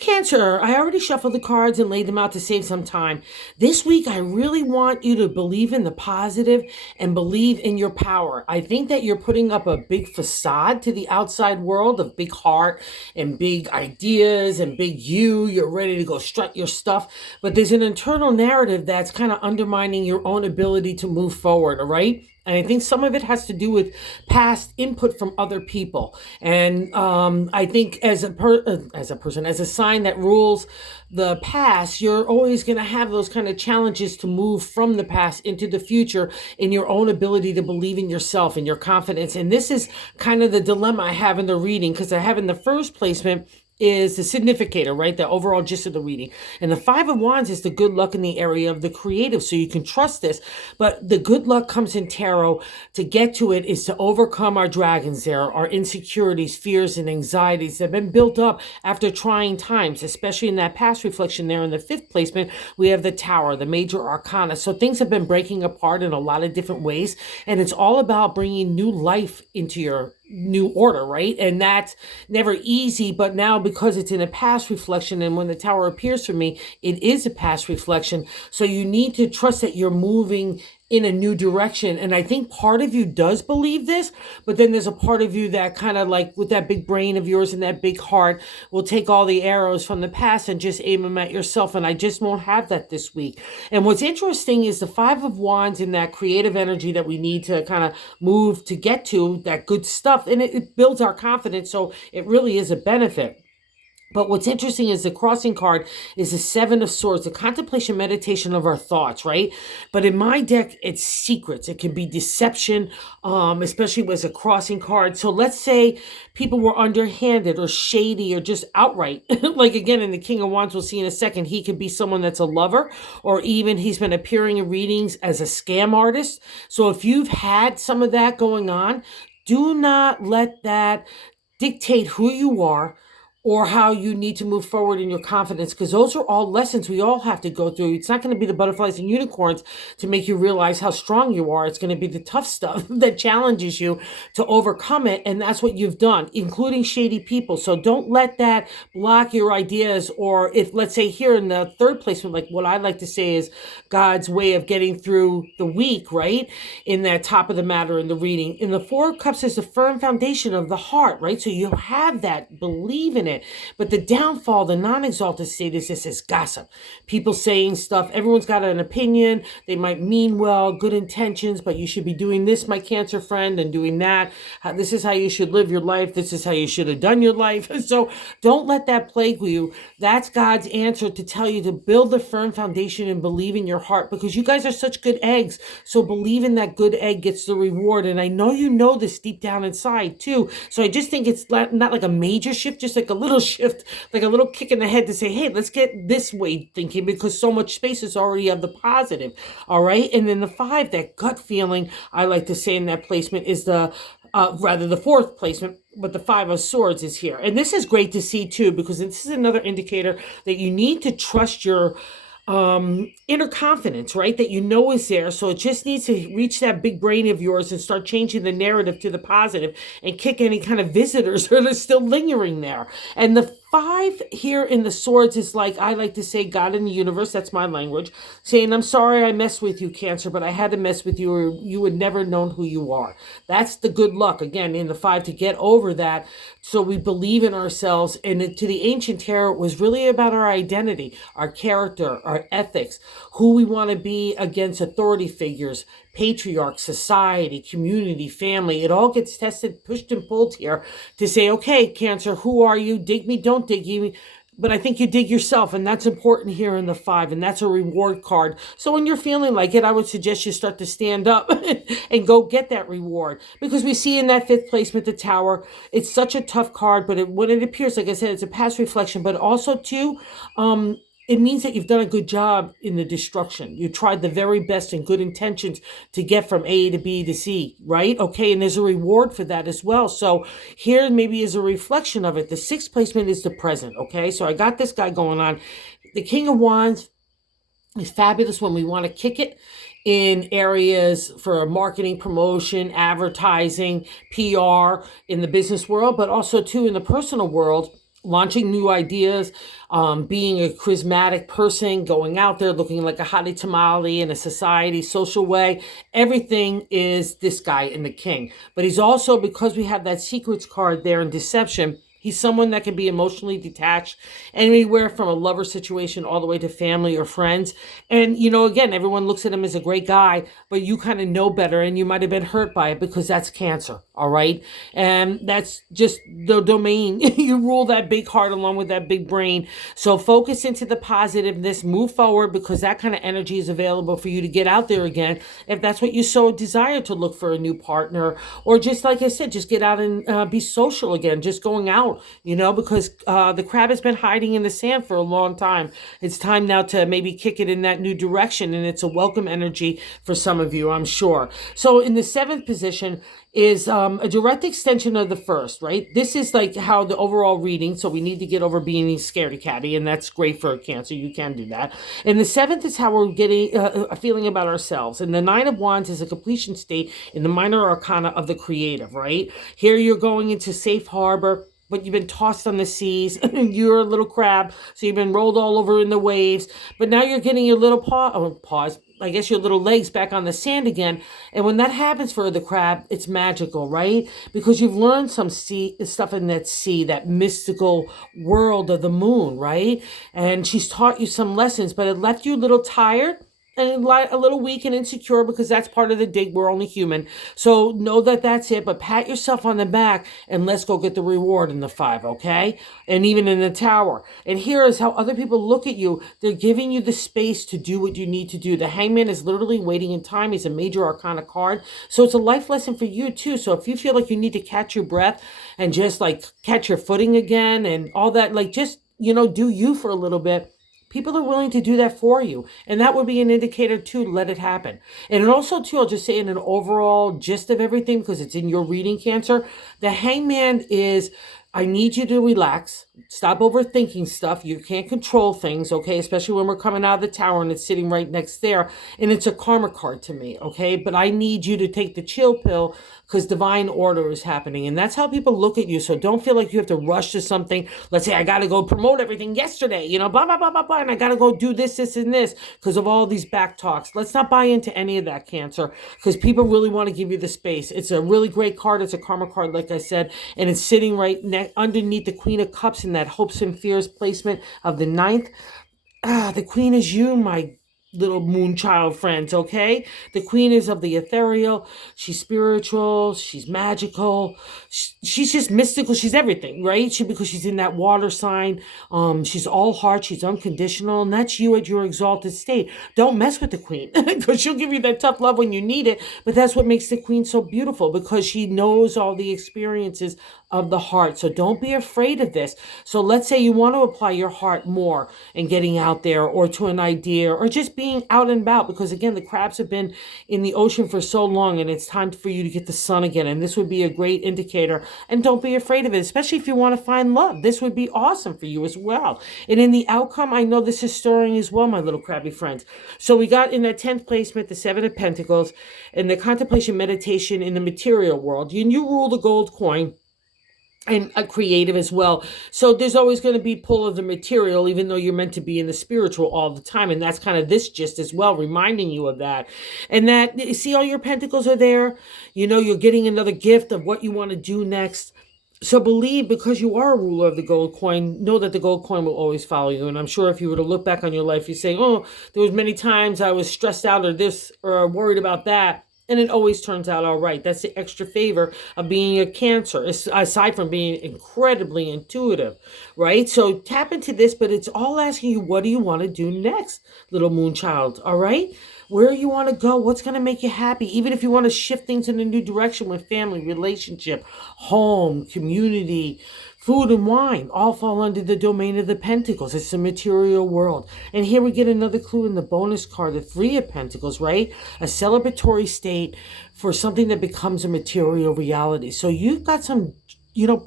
Cancer, I already shuffled the cards and laid them out to save some time. This week, I really want you to believe in the positive and believe in your power. I think that you're putting up a big facade to the outside world of big heart and big ideas and big you. You're ready to go strut your stuff, but there's an internal narrative that's kind of undermining your own ability to move forward, all right? And I think some of it has to do with past input from other people. And I think as a sign that rules the past, you're always going to have those kind of challenges to move from the past into the future in your own ability to believe in yourself and your confidence. And this is kind of the dilemma I have in the reading, because I have in the first placement is the significator, right? The overall gist of the reading. And the Five of Wands is the good luck in the area of the creative. So you can trust this. But the good luck comes in tarot. To get to it is to overcome our dragons there, our insecurities, fears, and anxieties that have been built up after trying times, especially in that past reflection there in the fifth placement. We have the Tower, the major arcana. So things have been breaking apart in a lot of different ways. And it's all about bringing new life into your new order, right? And that's never easy, but now because it's in a past reflection, and when the Tower appears for me, it is a past reflection. So you need to trust that you're moving in a new direction. And I think part of you does believe this, but then there's a part of you that kind of like with that big brain of yours and that big heart will take all the arrows from the past and just aim them at yourself. And I just won't have that this week. And what's interesting is the Five of Wands in that creative energy that we need to kind of move to get to that good stuff. And it builds our confidence. So it really is a benefit. But what's interesting is the crossing card is the Seven of Swords, the contemplation meditation of our thoughts, right? But in my deck, it's secrets. It can be deception, especially as a crossing card. So let's say people were underhanded or shady or just outright. Like again, in the King of Wands, we'll see in a second, he could be someone that's a lover, or even he's been appearing in readings as a scam artist. So if you've had some of that going on, do not let that dictate who you are or how you need to move forward in your confidence, because those are all lessons we all have to go through. It's not going to be the butterflies and unicorns to make you realize how strong you are. It's going to be the tough stuff that challenges you to overcome it, and that's what you've done, including shady people. So don't let that block your ideas, or if, let's say here in the third placement, like what I like to say is God's way of getting through the week, right? In that top of the matter in the reading. In the Four of Cups is the firm foundation of the heart, right? So you have that, believe in it. But the downfall, the non-exalted state is this is gossip. People saying stuff. Everyone's got an opinion. They might mean well, good intentions, but you should be doing this, my Cancer friend, and doing that. This is how you should live your life. This is how you should have done your life. So don't let that plague you. That's God's answer to tell you to build a firm foundation and believe in your heart, because you guys are such good eggs. So believe in that good egg gets the reward. And I know you know this deep down inside too. So I just think it's not like a major shift, just like a little shift, like a little kick in the head to say, hey, let's get this way thinking, because so much space is already of the positive. All right. And then the five, that gut feeling, I like to say in that placement is the fourth placement, but the Five of Swords is here. And this is great to see too, because this is another indicator that you need to trust your inner confidence, right? That you know is there. So it just needs to reach that big brain of yours and start changing the narrative to the positive and kick any kind of visitors that are still lingering there. And the five here in the swords is like, I like to say, God in the universe, that's my language, saying, I'm sorry I messed with you, Cancer, but I had to mess with you or you would never known who you are. That's the good luck, again, in the five, to get over that. So we believe in ourselves. And to the ancient tarot, it was really about our identity, our character, our ethics, who we want to be against authority figures, patriarchs, society, community, family. It all gets tested, pushed and pulled here to say, okay, Cancer, who are you? Dig me, don't dig me. But I think you dig yourself, and that's important here in the five, and that's a reward card. So when you're feeling like it, I would suggest you start to stand up and go get that reward, because we see in that fifth placement, the Tower, it's such a tough card, but when it appears, like I said, it's a past reflection, but also too, it means that you've done a good job in the destruction. You tried the very best and good intentions to get from A to B to C, right? Okay, and there's a reward for that as well. So here maybe is a reflection of it. The sixth placement is the present, okay? So I got this guy going on. The King of Wands is fabulous when we want to kick it in areas for marketing, promotion, advertising, PR in the business world, but also too in the personal world. launching new ideas, being a charismatic person, going out there looking like a hottie tamale in a society, social way. Everything is this guy in the king. But he's also, because we have that secrets card there in deception, he's someone that can be emotionally detached anywhere from a lover situation all the way to family or friends. And, again, everyone looks at him as a great guy, but you kind of know better and you might have been hurt by it because that's Cancer. All right. And that's just the domain. You rule that big heart along with that big brain. So focus into the positiveness, move forward because that kind of energy is available for you to get out there again. If that's what you so desire to look for a new partner, or just like I said, just get out and be social again, just going out, because the crab has been hiding in the sand for a long time. It's time now to maybe kick it in that new direction. And it's a welcome energy for some of you, I'm sure. So in the seventh position, is a direct extension of the first, right? This is like how the overall reading, so we need to get over being scaredy catty, and that's great for a Cancer. You can do that. And the seventh is how we're getting a feeling about ourselves. And the Nine of Wands is a completion state in the minor arcana of the creative, right? Here you're going into safe harbor, but you've been tossed on the seas. You're a little crab, so you've been rolled all over in the waves. But now you're getting your little pause. I guess your little legs back on the sand again. And when that happens for the crab, it's magical, right? Because you've learned some stuff in that sea, that mystical world of the moon, right? And she's taught you some lessons, but it left you a little tired and a little weak and insecure because that's part of the dig. We're only human. So know that that's it, but pat yourself on the back and let's go get the reward in the five, okay? And even in the tower. And here is how other people look at you. They're giving you the space to do what you need to do. The Hangman is literally waiting in time. He's a major arcana card. So it's a life lesson for you too. So if you feel like you need to catch your breath and just like catch your footing again and all that, like just, do you for a little bit. People are willing to do that for you. And that would be an indicator too, let it happen. And also too, I'll just say in an overall gist of everything, because it's in your reading, Cancer, the Hangman is, I need you to relax. Stop overthinking stuff. You can't control things, okay? Especially when we're coming out of the tower and it's sitting right next there. And it's a karma card to me, okay? But I need you to take the chill pill because divine order is happening. And that's how people look at you. So don't feel like you have to rush to something. Let's say I got to go promote everything yesterday, blah, blah, blah, blah, blah. And I got to go do this, this, and this because of all these back talks. Let's not buy into any of that, Cancer, because people really want to give you the space. It's a really great card. It's a karma card, like I said, and it's sitting right underneath the Queen of Cups in that hopes and fears placement of the ninth. The Queen is you, my little moon child friends, okay? The Queen is of the ethereal. She's spiritual. She's magical. She's just mystical. She's everything, right? Because she's in that water sign. She's all heart. She's unconditional. And that's you at your exalted state. Don't mess with the Queen because she'll give you that tough love when you need it. But that's what makes the Queen so beautiful because she knows all the experiences of the heart. So don't be afraid of this. So let's say you want to apply your heart more in getting out there or to an idea or just being out and about because again, the crabs have been in the ocean for so long and it's time for you to get the sun again. And this would be a great indicator. And don't be afraid of it, especially if you want to find love. This would be awesome for you as well. And in the outcome, I know this is stirring as well, my little crabby friends. So we got in that 10th placement, the Seven of Pentacles and the contemplation meditation in the material world. You rule the gold coin. And a creative as well. So there's always going to be pull of the material, even though you're meant to be in the spiritual all the time. And that's kind of this gist as well, reminding you of that. And that, see, all your pentacles are there. You're getting another gift of what you want to do next. So believe, because you are a ruler of the gold coin, know that the gold coin will always follow you. And I'm sure if you were to look back on your life, you say, oh, there was many times I was stressed out or this or worried about that. And it always turns out all right. That's the extra favor of being a Cancer, aside from being incredibly intuitive, right? So tap into this, but it's all asking you, what do you want to do next, little moon child, all right? Where you want to go, what's going to make you happy, even if you want to shift things in a new direction with family, relationship, home, community, food and wine, all fall under the domain of the Pentacles. It's the material world. And here we get another clue in the bonus card, the Three of Pentacles, right? A celebratory state for something that becomes a material reality. So you've got some,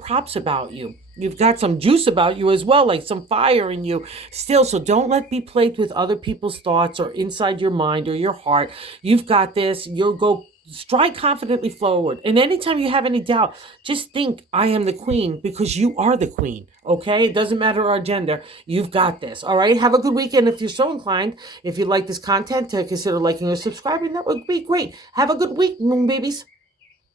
props about you. You've got some juice about you as well, like some fire in you still. So don't be plagued with other people's thoughts or inside your mind or your heart. You've got this. You'll go stride confidently forward. And anytime you have any doubt, just think, I am the queen, because you are the queen. Okay? It doesn't matter our gender. You've got this. All right? Have a good weekend. If you're so inclined, if you like this content, to consider liking or subscribing. That would be great. Have a good week, moon babies.